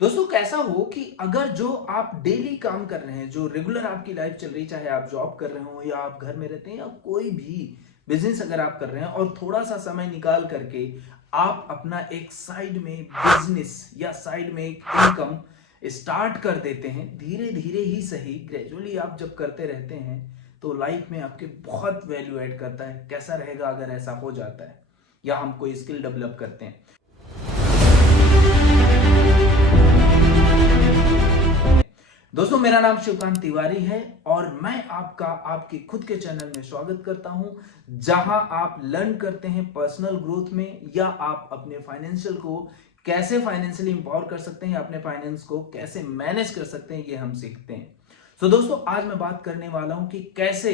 दोस्तों कैसा हो कि अगर जो आप डेली काम कर रहे हैं, जो रेगुलर आपकी लाइफ चल रही, चाहे आप जॉब कर रहे हो या आप घर में रहते हैं या कोई भी बिजनेस अगर आप कर रहे हैं और थोड़ा सा समय निकाल करके आप अपना एक साइड में बिजनेस या साइड में एक इनकम स्टार्ट कर देते हैं, धीरे धीरे ही सही, ग्रेजुअली आप जब करते रहते हैं तो लाइफ में आपके बहुत वैल्यू ऐड करता है। कैसा रहेगा अगर ऐसा हो जाता है या हम कोई स्किल डेवलप करते हैं। दोस्तों मेरा नाम शिवकांत तिवारी है और मैं आपका आपके खुद के चैनल में स्वागत करता हूं, जहां आप लर्न करते हैं पर्सनल ग्रोथ में या आप अपने फाइनेंशियल को कैसे फाइनेंशियली इंपावर कर सकते हैं, अपने फाइनेंस को कैसे मैनेज कर सकते हैं, ये हम सीखते हैं। दोस्तों आज मैं बात करने वाला हूं कि कैसे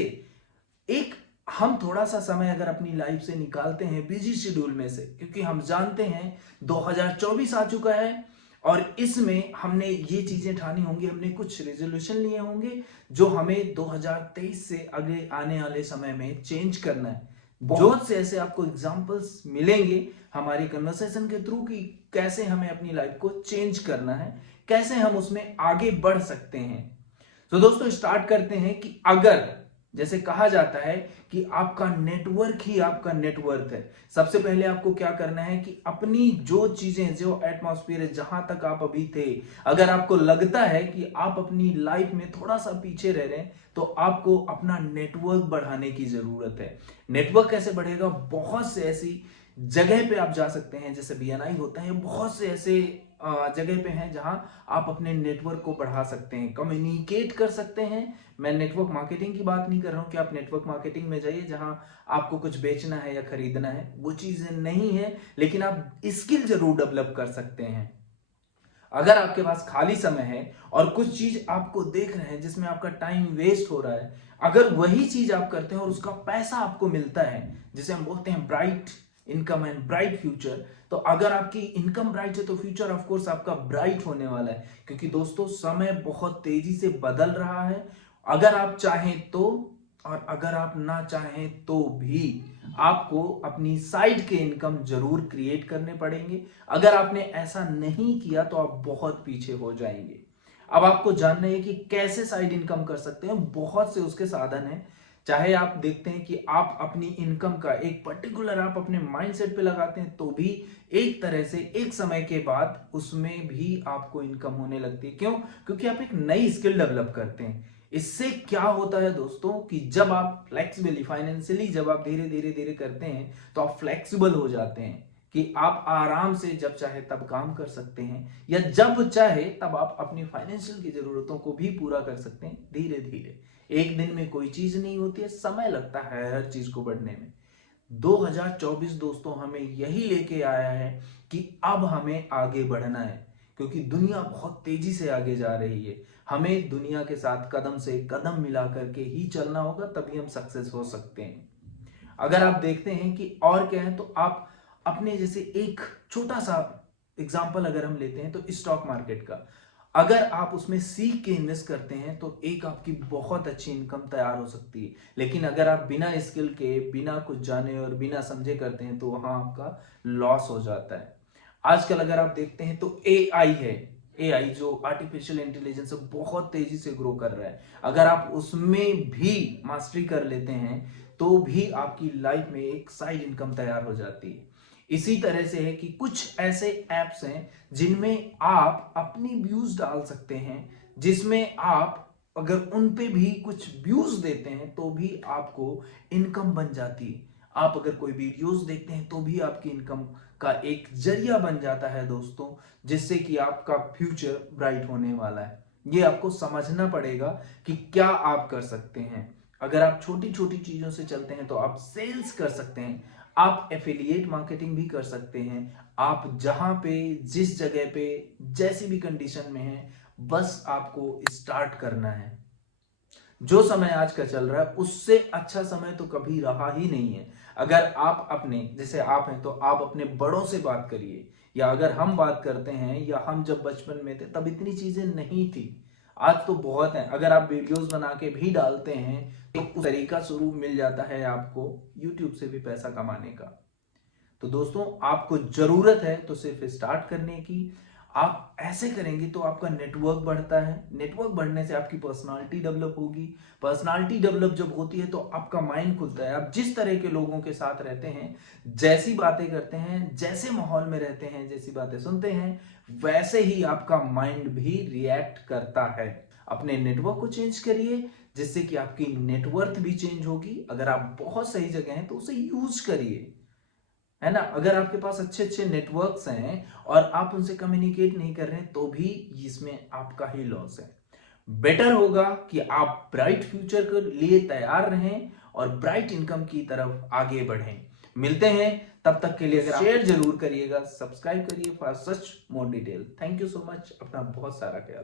एक हम थोड़ा सा समय अगर अपनी लाइफ से निकालते हैं बिजी शेड्यूल में से, क्योंकि हम जानते हैं 2024 आ चुका है और इसमें हमने ये चीजें ठानी होंगी, हमने कुछ रेजोल्यूशन लिए होंगे जो हमें 2023 से आगे आने वाले समय में चेंज करना है। बहुत से ऐसे आपको एग्जांपल्स मिलेंगे हमारी कन्वर्सेशन के थ्रू कि कैसे हमें अपनी लाइफ को चेंज करना है, कैसे हम उसमें आगे बढ़ सकते हैं। तो दोस्तों स्टार्ट करते हैं कि अगर जैसे कहा जाता है कि आपका नेटवर्क ही आपका नेटवर्थ है। सबसे पहले आपको क्या करना है कि अपनी जो चीजें, जो एटमॉस्फेयर है, जहां तक आप अभी थे, अगर आपको लगता है कि आप अपनी लाइफ में थोड़ा सा पीछे रह रहे हैं तो आपको अपना नेटवर्क बढ़ाने की जरूरत है। नेटवर्क कैसे बढ़ेगा? बहुत से ऐसी जगह पे आप जा सकते हैं, जैसे बीएनआई होता है, बहुत से ऐसे जगह पे हैं जहां आप अपने नेटवर्क को बढ़ा सकते हैं, कम्युनिकेट कर सकते हैं। मैं नेटवर्क मार्केटिंग की बात नहीं कर रहा हूं कि आप नेटवर्क मार्केटिंग में जाइए जहां आपको कुछ बेचना है या खरीदना है, वो चीजें नहीं है, लेकिन आप स्किल जरूर डेवलप कर सकते हैं। अगर आपके पास खाली समय है और कुछ चीज आपको देख रहे हैं जिसमें आपका टाइम वेस्ट हो रहा है, अगर वही चीज आप करते हैं और उसका पैसा आपको मिलता है, जिसे हम बोलते हैं bright income and bright future, तो अगर आपकी इनकम ब्राइट है तो फ्यूचर ऑफ कोर्स आपका ब्राइट होने वाला है। क्योंकि दोस्तों समय बहुत तेजी से बदल रहा है। अगर आप चाहें तो और अगर आप ना चाहें तो भी आपको अपनी साइड के इनकम जरूर क्रिएट करने पड़ेंगे। अगर आपने ऐसा नहीं किया तो आप बहुत पीछे हो जाएंगे। अब आपको जानना है कि कैसे साइड इनकम कर सकते हैं। बहुत से उसके साधन हैं। चाहे आप देखते हैं कि आप अपनी इनकम का एक पर्टिकुलर आप अपने माइंडसेट पे लगाते हैं तो भी एक तरह से एक समय के बाद उसमें भी आपको इनकम होने लगती है। क्यों? क्योंकि आप एक नई स्किल डेवलप करते हैं। इससे क्या होता है दोस्तों कि जब आप फ्लेक्सिबली फाइनेंशियली जब आप धीरे धीरे धीरे करते हैं तो आप फ्लेक्सिबल हो जाते हैं कि आप आराम से जब चाहे तब काम कर सकते हैं या जब चाहे तब आप अपनी फाइनेंशियल की जरूरतों को भी पूरा कर सकते हैं। धीरे धीरे एक दिन में कोई चीज नहीं होती है, समय लगता है हर चीज को बढ़ने में। 2024 दोस्तों हमें यही लेके आया है कि अब हमें आगे बढ़ना है, क्योंकि दुनिया बहुत तेजी से आगे जा रही है। हमें दुनिया के साथ कदम से कदम मिला करके ही चलना होगा, तभी हम सक्सेस हो सकते हैं। अगर आप देखते हैं कि और क्या है, तो आप अपने जैसे एक छोटा सा एग्जांपल अगर हम लेते हैं तो स्टॉक मार्केट का, अगर आप उसमें सीख के इन्वेस्ट करते हैं तो एक आपकी बहुत अच्छी इनकम तैयार हो सकती है। लेकिन अगर आप बिना स्किल के, बिना कुछ जाने और बिना समझे करते हैं तो वहां आपका लॉस हो जाता है। आजकल अगर आप देखते हैं तो एआई है, एआई जो आर्टिफिशियल इंटेलिजेंस है, बहुत तेजी से ग्रो कर रहा है। अगर आप उसमें भी मास्टरी कर लेते हैं तो भी आपकी लाइफ में एक साइड इनकम तैयार हो जाती है। इसी तरह से है कि कुछ ऐसे एप्स हैं जिनमें आप अपनी व्यूज डाल सकते हैं, जिसमें आप अगर उन पे भी कुछ व्यूज देते हैं तो भी आपको इनकम बन जाती है। आप अगर कोई वीडियोस देखते हैं तो भी आपकी इनकम का एक जरिया बन जाता है दोस्तों, जिससे कि आपका फ्यूचर ब्राइट होने वाला है। ये आपको समझना पड़ेगा कि क्या आप कर सकते हैं। अगर आप छोटी छोटी चीजों से चलते हैं तो आप सेल्स कर सकते हैं, आप एफिलिएट मार्केटिंग भी कर सकते हैं। आप जहां पे, जिस जगह पे, जैसी भी कंडीशन में है, बस आपको स्टार्ट करना है। जो समय आज का चल रहा है उससे अच्छा समय तो कभी रहा ही नहीं है। अगर आप अपने, जैसे आप हैं तो आप अपने बड़ों से बात करिए, या अगर हम बात करते हैं या हम जब बचपन में थे तब इतनी चीजें नहीं थी। आज तो बहुत है। अगर आप वीडियोस बना के भी डालते हैं तो उस तरीका शुरू मिल जाता है आपको यूट्यूब से भी पैसा कमाने का। तो दोस्तों आपको जरूरत है तो सिर्फ स्टार्ट करने की। आप ऐसे करेंगे तो आपका नेटवर्क बढ़ता है, नेटवर्क बढ़ने से आपकी पर्सनालिटी डेवलप होगी, पर्सनालिटी डेवलप जब होती है तो आपका माइंड खुलता है। आप जिस तरह के लोगों के साथ रहते हैं, जैसी बातें करते हैं, जैसे माहौल में रहते हैं, जैसी बातें सुनते हैं, वैसे ही आपका माइंड भी रिएक्ट करता है। अपने नेटवर्क को चेंज करिए, जिससे कि आपकी नेटवर्थ भी चेंज होगी। अगर आप बहुत सही जगह हैं तो उसे यूज करिए, है ना। अगर आपके पास अच्छे अच्छे नेटवर्क्स हैं और आप उनसे कम्युनिकेट नहीं कर रहे हैं तो भी इसमें आपका ही लॉस है। बेटर होगा कि आप ब्राइट फ्यूचर के लिए तैयार रहें और ब्राइट इनकम की तरफ आगे बढ़ें। मिलते हैं, तब तक के लिए अगर शेयर जरूर करिएगा, सब्सक्राइब करिए for such more detail. Thank you so much, अपना बहुत सारा ख्याल।